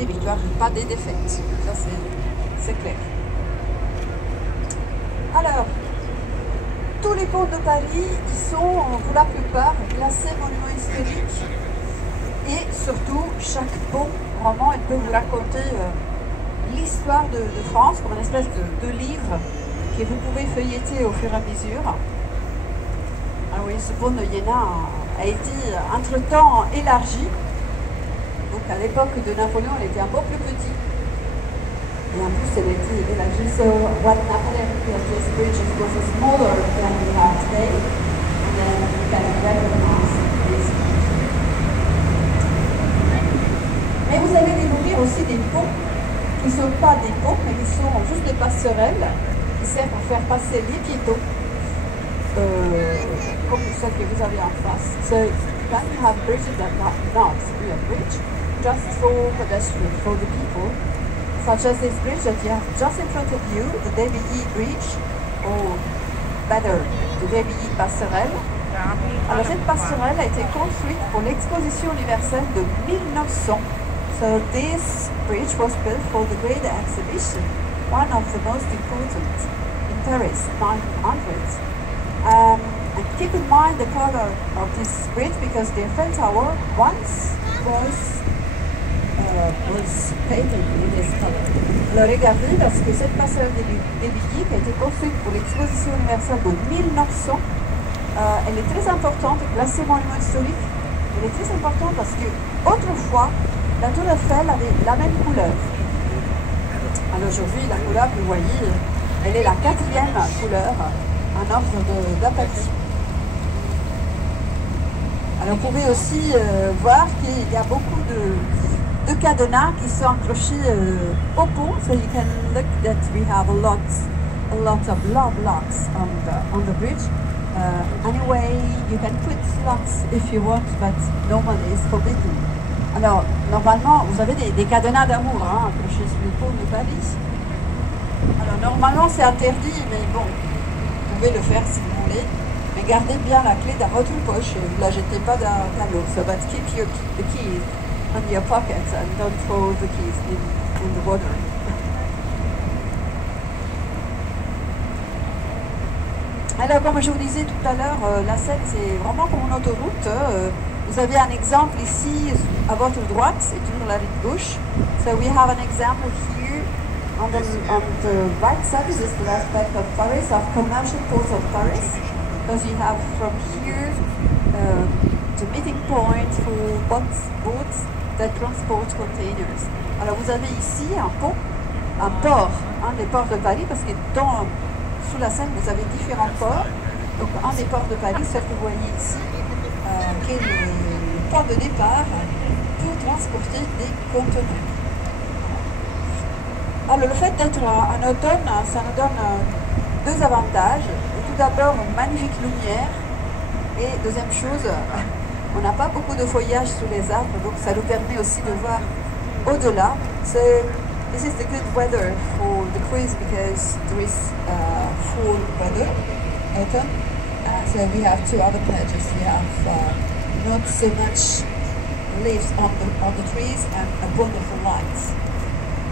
des victoires et pas des défaites. Ça, c'est clair. Alors, tous les ponts de Paris, ils sont pour la plupart classés monuments historiques. Et surtout, chaque pont, vraiment, il peut vous raconter l'histoire de France pour une espèce de livre que vous pouvez feuilleter au fur et à mesure. Alors oui, ce pont de Iéna a été entre-temps élargi. Donc à l'époque de Napoléon, elle était un peu plus petite. Et en plus, elle a été élargie. So what Napoleon built this bridge was smaller than we have today. And then you can recognize this. Mais vous allez découvrir aussi des ponts qui ne sont pas des ponts, mais qui sont juste des passerelles qui servent à faire passer les piétons, comme celle que vous avez en face. So then you have bridges that are not really a bridge, just for pedestrians, for the people, such as this bridge that you have just in front of you, the DBI Bridge, or better, the DBI Passerelle. Alors cette passerelle a été construite pour l'exposition universelle de 1900. So this bridge was built for the Great Exhibition, one of the most important in Paris, 1900. And keep in mind the color of this bridge because the Eiffel Tower once was painted in this color. Alors regardez, parce que cette passerelle des Billets qui a été construite pour l'exposition universelle de 1900, elle est très importante, classée monument historique. Elle est très importante parce que autrefois, la tour Eiffel avait la même couleur. Alors aujourd'hui, la couleur que vous voyez, elle est la 4e couleur en ordre d'apathie. Alors vous pouvez aussi voir qu'il y a beaucoup de cadenas qui sont accrochés au pont. So you can look that we have a lot of locks on the bridge. Anyway, you can put locks if you want, but normally it's forbidden. Alors, normalement, vous avez des cadenas d'amour accrochés sur les ponts de Paris. Alors, normalement, c'est interdit, mais bon, vous pouvez le faire si vous voulez. Mais gardez bien la clé dans votre poche, ne la jetez pas dans l'eau. So, but keep the keys in your pocket and don't throw the keys in the water. Alors, comme je vous disais tout à l'heure, la Seine, c'est vraiment comme une autoroute. Vous avez un exemple ici à votre droite, c'est toujours la rive gauche. So we have an example here on the right side. This is the aspect of Paris, of commercial ports of Paris, because you have from here the meeting point for boats that transport containers. Alors vous avez ici un pont, un port, un des ports de Paris, parce que sous la Seine vous avez différents ports. Donc un des ports de Paris, ce que vous voyez ici, qui est le point de départ pour transporter des conteneurs. Alors le fait d'être en automne, ça nous donne deux avantages. Tout d'abord, une magnifique lumière. Et deuxième chose, on n'a pas beaucoup de feuillage sous les arbres, donc ça nous permet aussi de voir au-delà. So this is the good weather for the cruise because there is fall weather, autumn. So we have two advantages. We have not so much leaves on the trees and a wonderful light.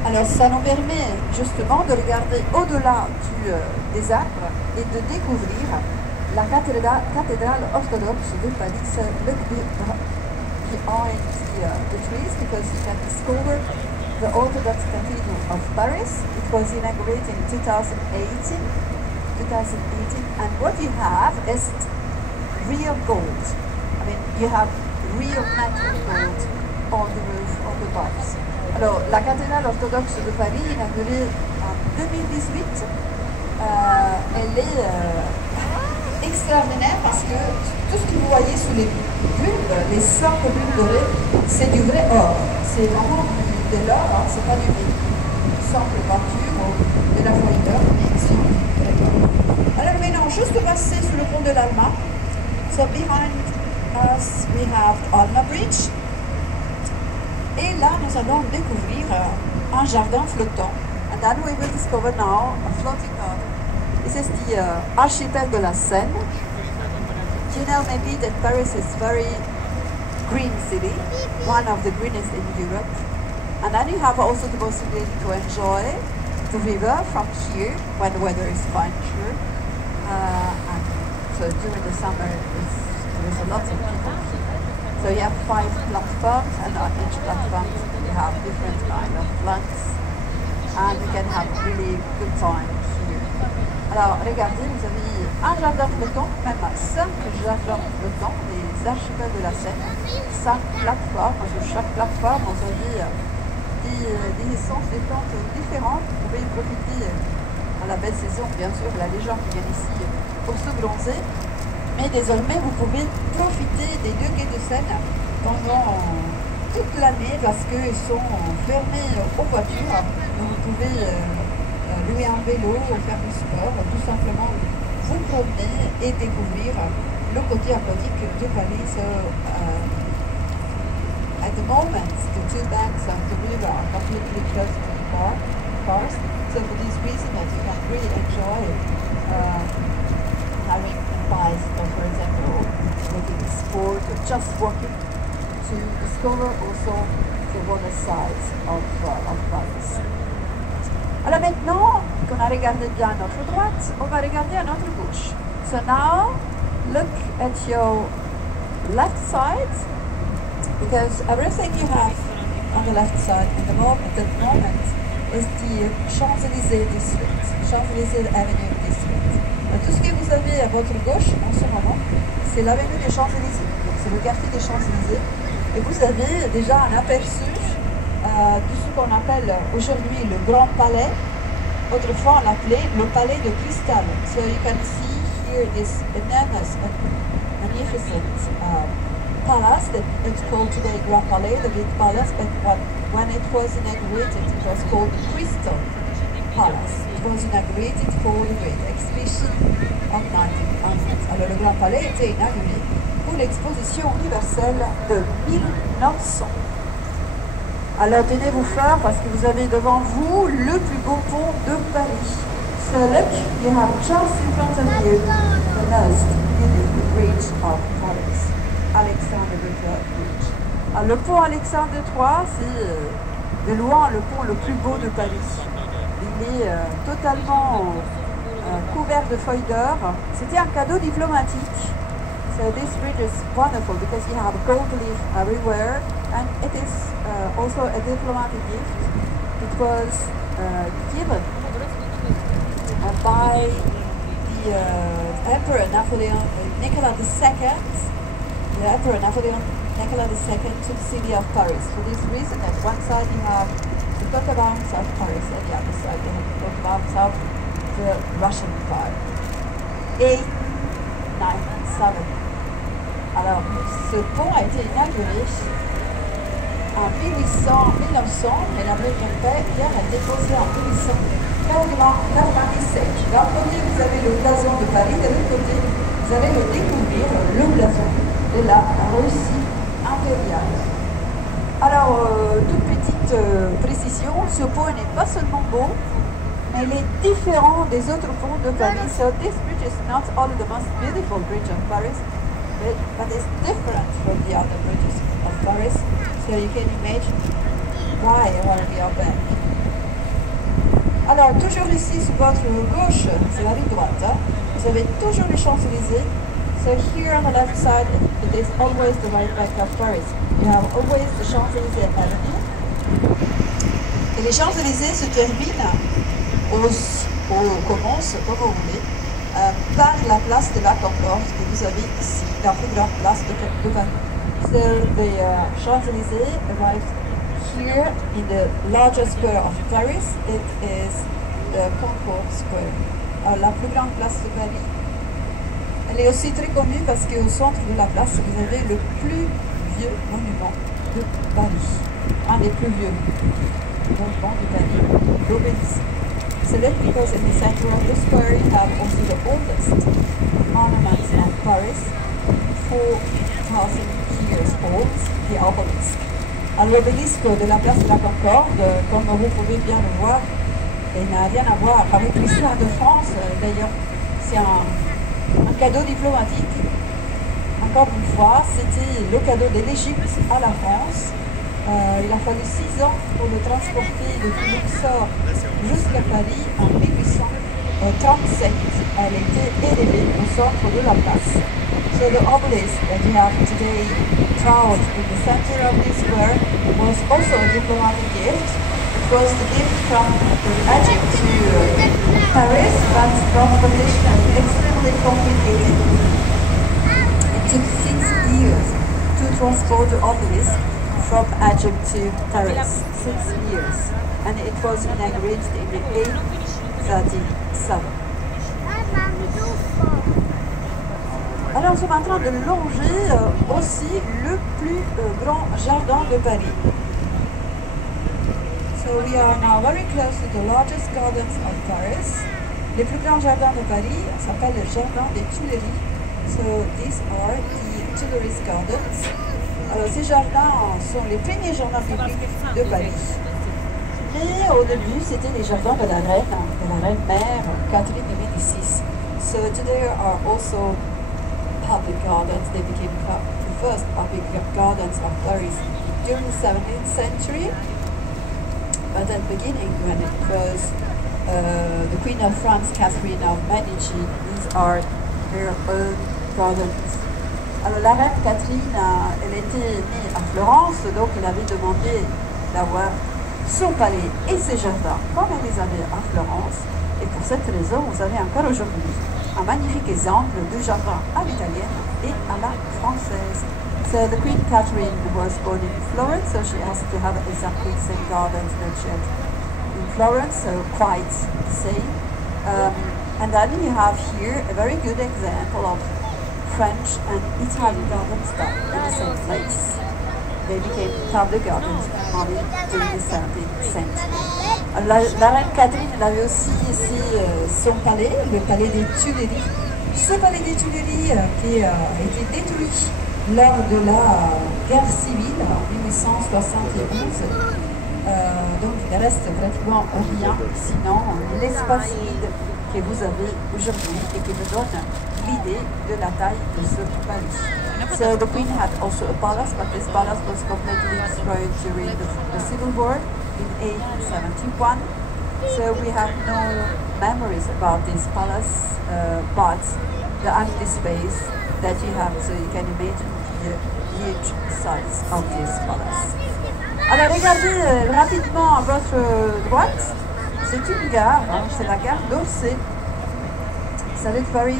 Alors ça nous permet justement de regarder au-delà des arbres et de découvrir la cathédrale orthodoxe de Paris. So look behind the trees because you can discover the Orthodox Cathedral of Paris. It was inaugurated in 2018, and what you have is real gold. I mean, you have real metal gold on the roof of the pipes. Alors, la cathédrale orthodoxe de Paris, inaugurée en 2018, elle est extraordinaire parce que tout ce que vous voyez sous les bulbes, les simples bulbes dorés, c'est du vrai or. C'est vraiment de l'or, hein, c'est pas du simple peinture ou de la feuille d'or, mais c'est du vrai or. Alors maintenant, juste passer sur le pont de l'Alma. So behind us we have Alma Bridge. Et là, nous allons découvrir un jardin flottant. And then we will discover now a floating garden. This is the archipel de la Seine. You know maybe that Paris is very green city, one of the greenest in Europe. And then you have also the possibility to enjoy the river from here when the weather is fine, sure. And so during the summer, there's a lot of people here. So you have 5 platforms, and on each platform you have different kind of lunch, and you can have really good time here. Alors regardez, vous avez un jardin flottant, même 5 jardins flottants, les archipels de la Seine, 5 plateformes. Sur chaque plateforme, vous avez des essences, des plantes différentes. Vous pouvez y profiter à la belle saison, bien sûr, la les gens qui viennent ici pour se bronzer. Mais désormais, vous pouvez profiter des 2 quais de Seine pendant toute l'année parce qu'ils sont fermés aux voitures. Donc vous pouvez louer un vélo ou faire du sport, tout simplement vous promener et découvrir le côté aquatique de Paris. So, at the moment, the 2 banks of the river are completely closed to the cars. So for this reason, that you can really enjoy having a bicycle, for example, making sport, or just walking to discover also the water sides of Paris. Alors maintenant qu'on a regardé bien à notre droite, on va regarder à notre gauche. So now, look at your left side, because everything you have on the left side at the moment is the Champs-Élysées district, Champs-Élysées Avenue district. Tout ce que vous avez à votre gauche en ce moment, c'est l'avenue des Champs-Élysées. C'est le quartier des Champs-Élysées. Et vous avez déjà un aperçu de ce qu'on appelle aujourd'hui le Grand Palais. Autrefois, on l'appelait le Palais de Cristal. So you can see here this enormous and magnificent palace that it's called today Grand Palais, the big palace, but when it was inaugurated, it was called the Crystal Palace. It was inaugurated for the Great Exhibition of 1900. Alors le Grand Palais était inauguré pour l'exposition universelle de 1900. Alors tenez-vous fort parce que vous avez devant vous le plus beau pont de Paris. So look, you have just in front of you the most beautiful bridge of Paris, Alexandre III Bridge. Alors, le pont Alexandre III, c'est de loin le pont le plus beau de Paris. Il est totalement couvert de feuilles d'or. C'était un cadeau diplomatique. So this bridge is wonderful because you have gold leaf everywhere, and it is also a diplomatic gift. It was given by the Emperor Napoleon Nicolas II. The Emperor Napoleon Nicolas II to the city of Paris. For this reason, at one side you have the coat of arms of Paris, and the other side you have the coat of arms of the Russian Empire. 897. Alors, ce pont a été inauguré en 1900, mais la guerre a été posée en 1897. D'un côté, vous avez le blason de Paris, de l'autre côté, vous allez le découvrir, le blason de la Russie impériale. Alors, toute petite précision, ce pont n'est pas seulement beau, mais il est différent des autres ponts de Paris. So this bridge is not only the most beautiful bridge of Paris, but it's different from the other bridges of Paris. So you can imagine why we are back. Alors, toujours ici, sur votre gauche, c'est la rive droite, hein? Vous avez toujours les Champs-Élysées. So here on the left side, it is always the right bank of Paris. You have always the Champs-Élysées Avenue. Et les Champs-Élysées se terminent, commencent, comme vous voulez, par la place de la Concorde que vous avez ici, la plus grande place de Paris. So the Champs-Élysées arrived here in the largest square of Paris. It is the Concorde Square, la plus grande place de Paris. Elle est aussi très connue parce qu'au centre de la place, vous avez le plus vieux monument de Paris, un des plus vieux monuments de Paris, l'obélisque. Select because in the center of the square you have also the oldest monument of Paris, 4,000 years old, the obelisk. Alors l'obélisque de la place de la Concorde, comme vous pouvez bien le voir, il n'a rien à voir avec l'histoire de France. D'ailleurs, c'est un cadeau diplomatique. Encore une fois, c'était le cadeau de l'Égypte à la France. Il a fallu 6 ans pour le transporter depuis Luxor jusqu'à Paris en 1837. Elle était élevée au centre de la place. So the obelisk that you have today proud in the center of this square was also a diplomatic gift. It was the gift from Egypt to Paris, but transportation is extremely complicated. It took 6 years to transport the obelisk from Egypt to Paris. 6 years. And it was inaugurated in 1837. Alors, nous sommes en train de longer aussi le plus grand jardin de Paris. So we are now very close to the largest gardens of Paris. Les plus grands jardins de Paris s'appellent le jardin des Tuileries. So these are the Tuileries Gardens. Alors, ces jardins sont les premiers jardins publics de Paris. Mais au début, c'était les jardins de la reine mère Catherine de Médicis. So today are also public gardens. They became the first public gardens of Paris during the 17th century. But at the beginning, when it was the Queen of France, Catherine of Medici, these are her own gardens. Alors la reine Catherine, elle était née à Florence, donc elle avait demandé d'avoir son palais et ses jardins comme elle les avait à Florence. Et pour cette raison, vous avez encore aujourd'hui un magnifique exemple de jardin à l'italienne et à la française. So the Queen Catherine was born in Florence, so she has to have exactly the same gardens that she had in Florence, so quite the same. And then you have here a very good example of French and Italian gardens done in the same place. They became public gardens only during the 17th century. La reine Catherine, elle avait aussi ici son palais, le palais des Tuileries. Ce palais des Tuileries qui a été détruit lors de la guerre civile en 1871. Donc il ne reste pratiquement rien, sinon l'espace vide que vous avez aujourd'hui et qui vous donne l'idée de la taille de ce palais. So the Queen had also a palace, but this palace was completely destroyed during the Civil War in 1871. So we have no memories about this palace, but the empty space that you have, so you can imagine the huge size of this palace. Alors regardez rapidement à votre droite, c'est une gare, c'est la gare d'Orsay. So look very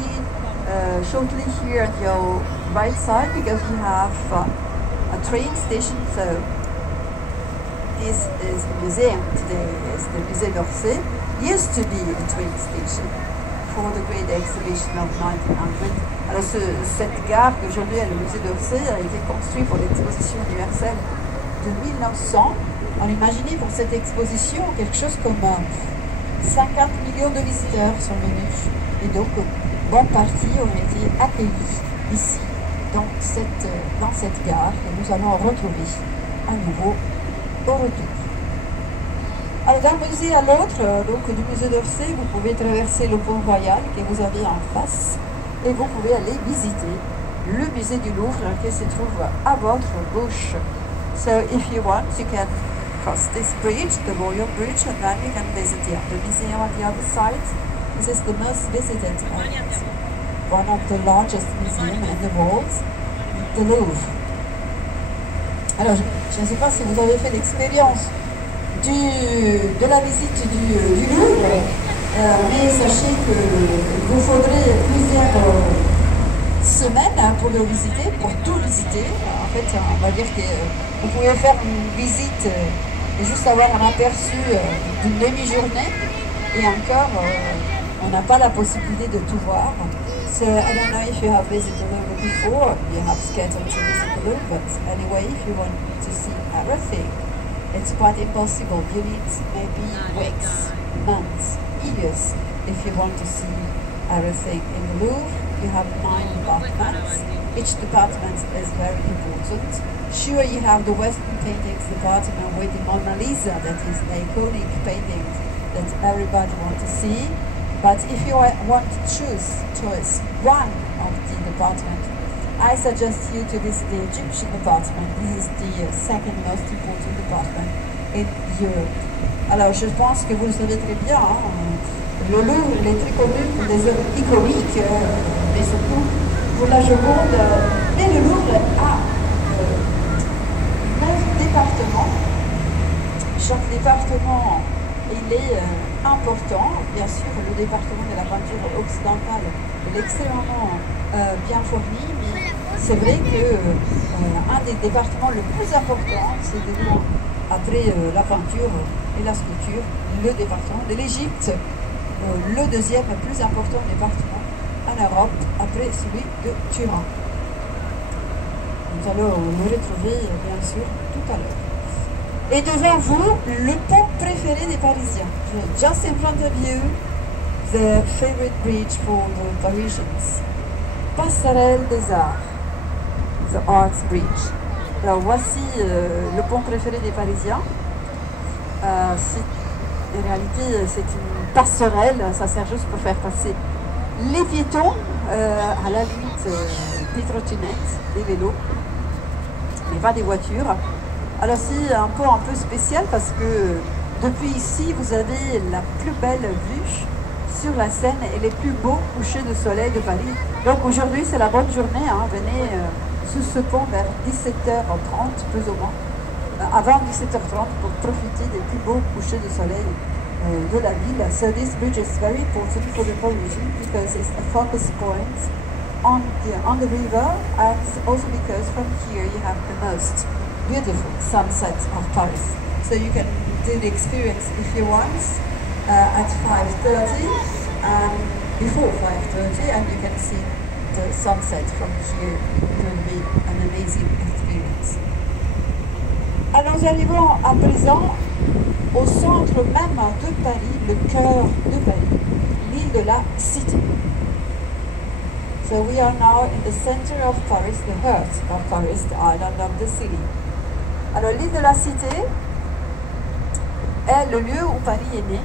shortly here at your right side because you have a train station. So this is a museum today, is the Musée d'Orsay. Used to be a train station for the great exhibition of 1900. Alors cette gare qu'aujourd'hui est le Musée d'Orsay a été construite pour l'exposition universelle de 1900. On imaginait pour cette exposition quelque chose comme 50 millions de visiteurs sont venus. Et donc, bonne partie ont été accueillis ici, dans cette gare, que nous allons retrouver à nouveau au retour. Alors, d'un musée à l'autre, donc du musée d'Orsay, vous pouvez traverser le pont royal que vous avez en face et vous pouvez aller visiter le musée du Louvre qui se trouve à votre gauche. So, if you want, you can cross this bridge, the Royal Bridge, and then you can visit the other museum on the other side. This is the most visited and one of the largest museums in the world, the Louvre. Alors, je ne sais pas si vous avez fait l'expérience de la visite du Louvre, mais sachez qu'il vous faudrait plusieurs semaines pour le visiter, pour tout visiter. En fait, on va dire que vous pouvez faire une visite et juste avoir un aperçu d'une demi-journée, et encore, on n'a pas la possibilité de tout voir. So, I don't know if you have visited the Louvre before, you have scheduled to visit the Louvre, but anyway, if you want to see everything, it's quite impossible. You need maybe weeks, months, years if you want to see everything. In the Louvre, you have 9 departments. Each department is very important. Sure, you have the Western paintings department with the Mona Lisa, that is the iconic painting that everybody wants to see. But if you want to choose one of the departments I suggest you to visit the Egyptian department. This is the second most important department in Europe. Alors, je pense que vous le savez très bien, hein, le Louvre, il est très connu pour des œuvres iconiques, mais surtout pour la Joconde. Mais le Louvre a 9 départements. Chaque département, il est important. Bien sûr, le département de la peinture occidentale est extrêmement bien fourni, mais c'est vrai que un des départements le plus importants, c'est de loin, après la peinture et la sculpture, le département de l'Égypte, le deuxième plus important département en Europe, après celui de Turin. Nous allons le retrouver, bien sûr, tout à l'heure. Et devant vous, le pont préféré des Parisiens. Just in front of you, the favorite bridge for the Parisians. Passerelle des Arts, the Arts Bridge. Alors voici le pont préféré des Parisiens. En réalité, c'est une passerelle, ça sert juste pour faire passer les piétons, à la limite des trottinettes, des vélos, mais pas des voitures. Alors c'est un peu spécial parce que depuis ici, vous avez la plus belle vue sur la Seine et les plus beaux couchers de soleil de Paris. Donc aujourd'hui, c'est la bonne journée, hein. Venez sous ce pont vers 17h30 plus ou moins, avant 17h30 pour profiter des plus beaux couchers de soleil de la ville. So this bridge is very important for the Parisians because it's a focus point on the river, and also because from here you have the most beautiful sunset of Paris. So you can do the experience if you want at 5:30 and before 5:30, and you can see the sunset from here. It will be an amazing experience. Alors nous arrivons à présent au centre même de Paris, le cœur de Paris, l'île de la Cité. So we are now in the center of Paris, the heart of Paris, the island of the city. Alors l'île de la Cité est le lieu où Paris est né.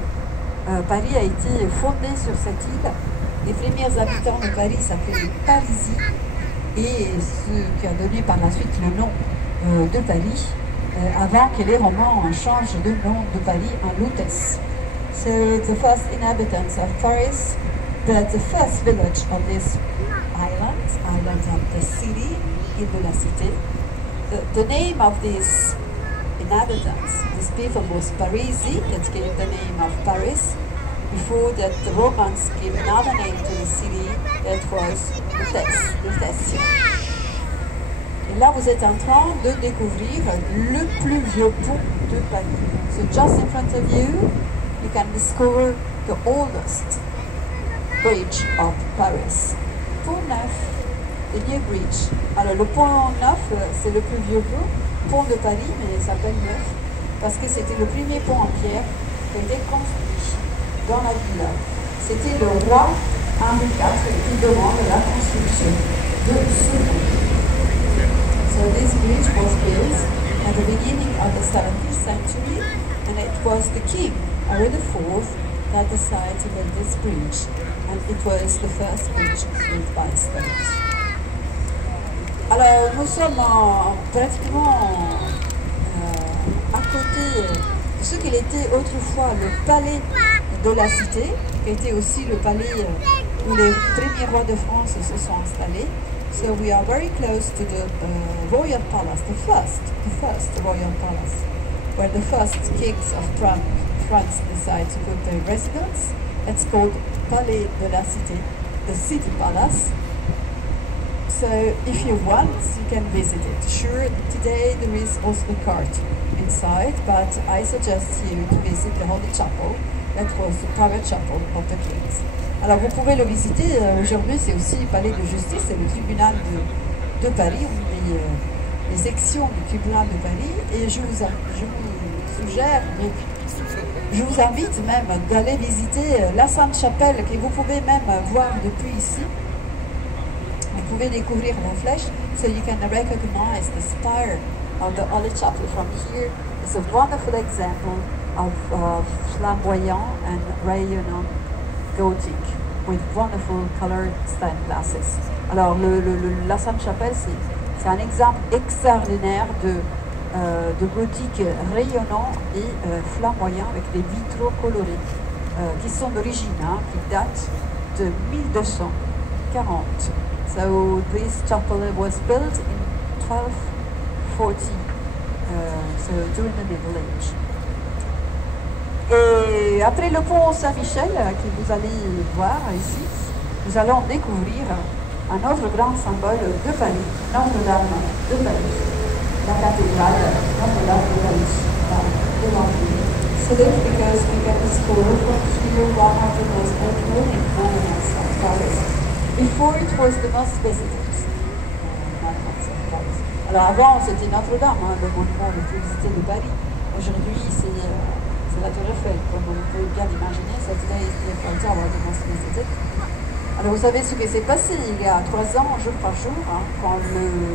Paris a été fondé sur cette île. Les premiers habitants de Paris s'appelaient les Parisiens, et ce qui a donné par la suite le nom de Paris, avant que les Romains changent de nom de Paris en Lutèce. So the first inhabitants of Paris, the first village of this island of the city, île de la Cité. The name of these inhabitants, these people, was Parisi, that gave the name of Paris. Before that, the Romans gave another name to the city, that was Lutetia. Et là, vous êtes en train de découvrir le plus vieux pont de Paris. So just in front of you, you can discover the oldest bridge of Paris. Pont Neuf, the new bridge. Alors le pont Neuf, c'est le plus vieux pont de Paris, mais il s'appelle Neuf parce que c'était le premier pont en pierre qui a été construit dans la ville. C'était le roi Henri IV qui demande la construction de ce pont. So this bridge was built at the beginning of the 17th century, and it was the king, Henri IV, that decided to build this bridge, and it was the first bridge built by the state. Alors nous sommes pratiquement à côté de ce qu'il était autrefois le palais de la Cité, qui était aussi le palais où les premiers rois de France se sont installés. So we are very close to the royal palace, the first royal palace, where the first kings of France decided to put their residence. It's called Palais de la Cité, the city palace. So if you want, you can visit it. Sure, today there is also a cart inside, but I suggest you to visit the Holy Chapel. That was the private chapel of the kings. Alors vous pouvez le visiter, aujourd'hui c'est aussi le palais de justice, c'est le tribunal de Paris, les sections du tribunal de Paris, et je vous suggère, je vous invite même d'aller visiter la Sainte Chapelle, que vous pouvez même voir depuis ici. Vous pouvez découvrir la flèche, so you can recognize the spire of the Holy Chapel from here. It's a wonderful example of flamboyant and rayonnant Gothic with wonderful colored stained glasses. Alors la Sainte-Chapelle, c'est un exemple extraordinaire de gothique rayonnant et flamboyant avec des vitraux colorés qui sont d'origine, qui datent de 1240. So this chapel was built in 1240, so during the Middle Age. Et après le pont Saint-Michel, que vous allez voir ici, nous allons découvrir un autre grand symbole de Paris, Notre-Dame de Paris, la cathédrale Notre-Dame de Paris, devant vous. Select because is called here one of the most iconic monuments of Paris. Before it was the most visited monuments of Paris. Alors avant c'était Notre-Dame, le monument le plus visité de Paris. Aujourd'hui c'est la Tour Eiffel, comme on peut bien l'imaginer. Today is the Eiffel Tower, the most visited. Alors vous savez ce qui s'est passé il y a 3 ans, jour par jour, quand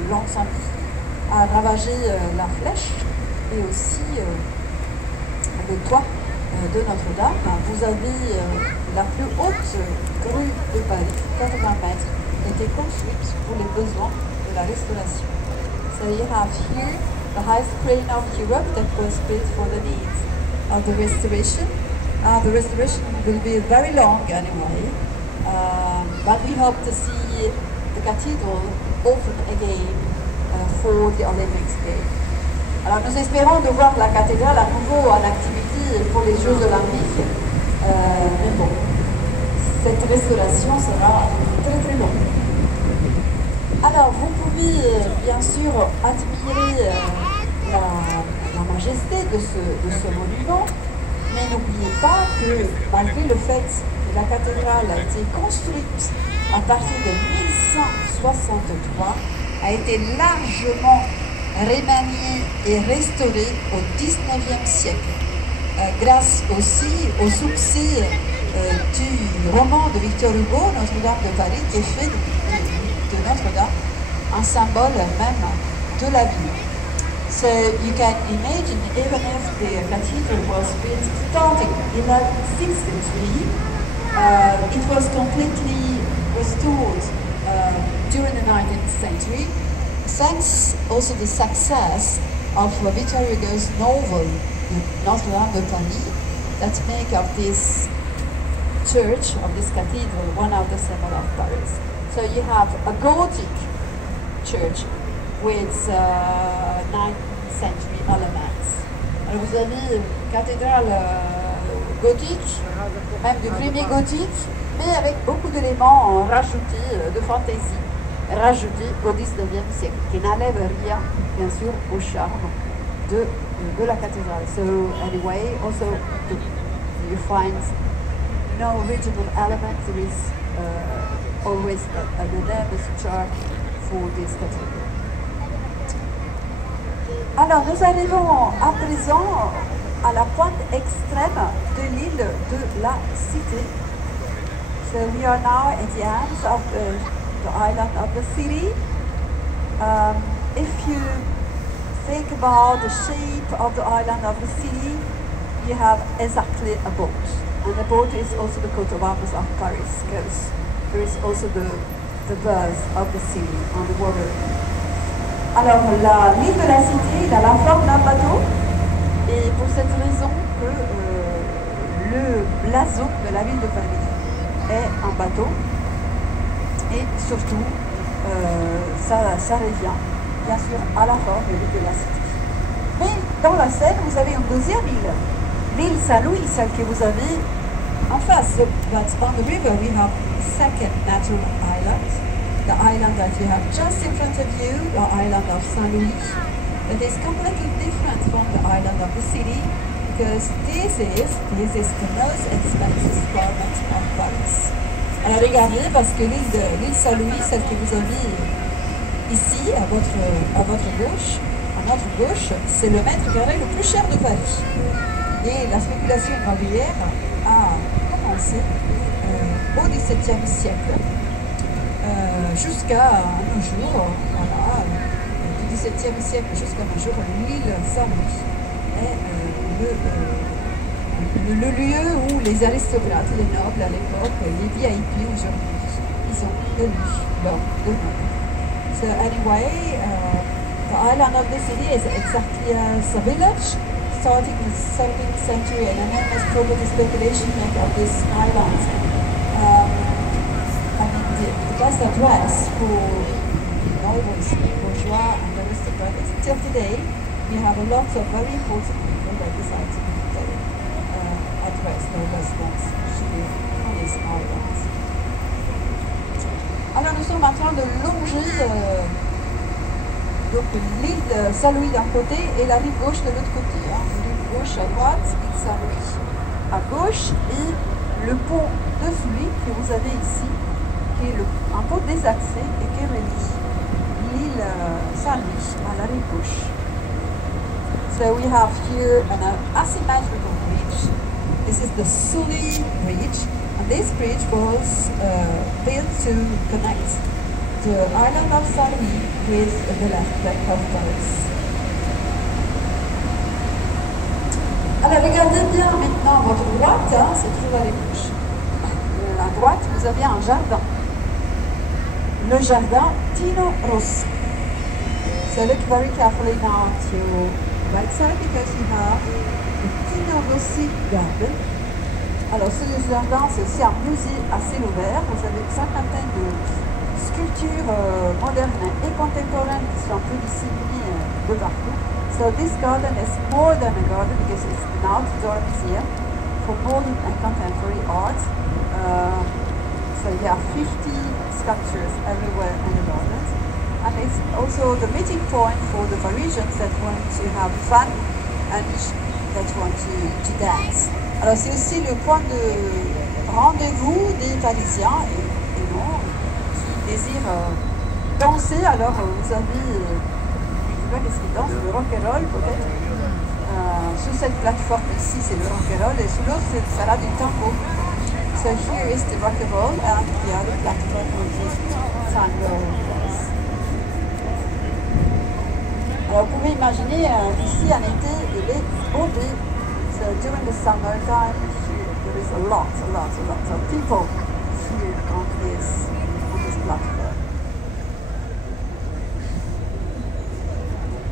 l'incendie a ravagé la flèche et aussi le toit de Notre-Dame. Vous avez la plus haute grue de Paris, 80 mètres, était construite pour les besoins de la restauration. So you have here the highest crane of Europe that was built for the needs of the restoration. The restoration will be very long anyway, but we hope to see the cathedral open again for the Olympics Games. Alors nous espérons de voir la cathédrale à nouveau en activité pour les Jeux Olympiques, mais bon, cette restauration sera très très longue. Alors vous pouvez bien sûr admirer la majesté de ce monument, mais n'oubliez pas que malgré le fait que la cathédrale a été construite à partir de 1163, a été largement remaniée et restaurée au XIXe siècle, grâce aussi au succès du roman de Victor Hugo, Notre-Dame de Paris, qui fait de Notre-Dame un symbole même de la ville. So you can imagine, even if the cathedral was built starting in 1163, it was completely restored during the 19th century, thanks also the success of Victor Hugo's novel Notre-Dame de Paris, that make of this church, of this cathedral, one of the symbols of Paris. So you have a Gothic church with 9th century elements. Alors vous avez une cathédrale gothique, même du premier gothique, mais avec beaucoup d'éléments rajoutés de fantaisie, rajoutés au XIXe siècle, qui n'enlève rien, bien sûr, au charme de la cathédrale. So anyway, also you find no original element. There is always an enormous charm for this cathedral. Alors nous arrivons à présent à la pointe extrême de l'île de la Cité. So we are now at the ends of the island of the city. If you think about the shape of the island of the city, you have exactly a boat. And the boat is also the coat of arms of Paris, because there is also the birth of the city on the water. Alors, l'île de la Cité, il a la forme d'un bateau, et pour cette raison que le blason de la ville de Paris est un bateau, et surtout, ça revient, bien sûr, à la forme de l'île de la Cité. Mais dans la Seine, vous avez une deuxième île, l'île Saint-Louis, celle que vous avez en face. But on the river, we have a second natural island. The island that you have just in front of you, the island of Saint-Louis, but it's completely different from the island of the city, because this is the most expensive garment of Paris. Alors regardez, parce que l'île Saint-Louis, celle que vous avez ici, à votre gauche, à notre gauche, c'est le mètre carré le plus cher de Paris. Et la spéculation immobilière a commencé au XVIIe siècle. Jusqu'à un jour, voilà, du XVIIe siècle jusqu'à un jour, l'île Saint-Louis est le lieu où les aristocrates, les nobles à l'époque, les VIP aujourd'hui, ils ont élu leur demeure. So anyway, the island of the city is exactly as a village, starting in the 17th century, and then there's property speculation of this island. The best address for nobles, bourgeois, and aristocrats. Till today, we have a lot of very important people that decide to be address their residence on this island. Alors nous sommes en train de longer l'île de Saint-Louis d'un côté et la rive gauche de l'autre côté. Hein. Rive gauche à droite et Saint-Louis à gauche et le pont de Fleury que vous avez ici, qui est un pont désaxé et qui relie l'île Saint-Louis à la rive gauche. So we have here an asymmetrical bridge. This is the Sully Bridge, and this bridge was built to connect the island of Saint-Louis with the left bank of Paris. Alors regardez bien maintenant à votre droite, hein, c'est toujours à la gauche. À droite, vous avez un jardin. Le jardin Tino Rossi. So look very carefully now to your right side because you have the Tino Rossi Garden. Alors ce jardin, c'est aussi un musée à ciel ouvert. Vous avez une cinquantaine de sculptures modernes et contemporaines qui sont un peu disséminées de partout. So this garden is more than a garden because it's an outdoor museum for modern and contemporary art. So you have 50 sculptures everywhere in the garden. And it's also the meeting point for the Parisians that want to have fun and that want to dance. Alors c'est aussi le point de rendez-vous des Parisiens et non, qui désirent danser. Alors vous avez, je ne sais pas qu'est-ce qu'ils dansent, le rock'n'roll peut-être. Sur cette plateforme ici c'est le rock'n'roll et sur l'autre c'est ça du tango. So here is the rock'n'roll and the other platform is tango. Alors vous pouvez imaginer ici en été il est bondé. So during the summertime there is a lot of people here on this platform.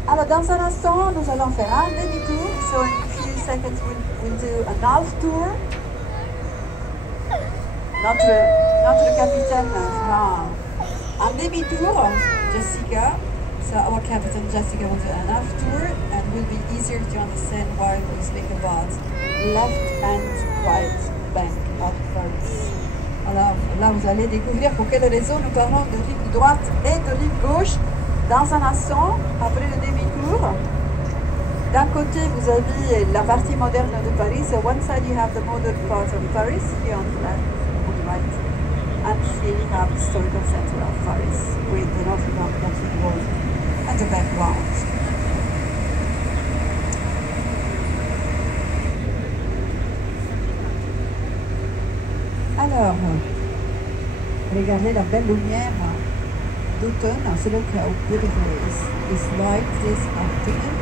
Alors dans un instant nous allons faire un demi-tour. So in a few seconds we'll do an half tour. Notre capitaine fera un demi-tour, Jessica. So our captain Jessica will do an half tour and will be easier to understand why we speak about left and right bank of Paris. Alors là vous allez découvrir pour quelle raison nous parlons de rive droite et de rive gauche dans un instant, après le demi-tour. D'un côté vous avez la partie moderne de Paris, so one side you have the modern part of Paris, here on the left, on the right, and here you have the historical center of Paris with the Notre Dame Cathedral and the background. Alors, regardez la belle lumière d'automne. So look how beautiful is light this afternoon.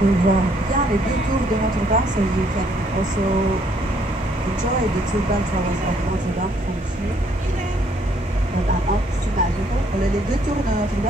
Vous pouvez voir bien les deux tours de Notre-Dame, so you can also enjoy the two bell towers of Notre-Dame from here. And I'm not too magical. Les deux tours de Notre-Dame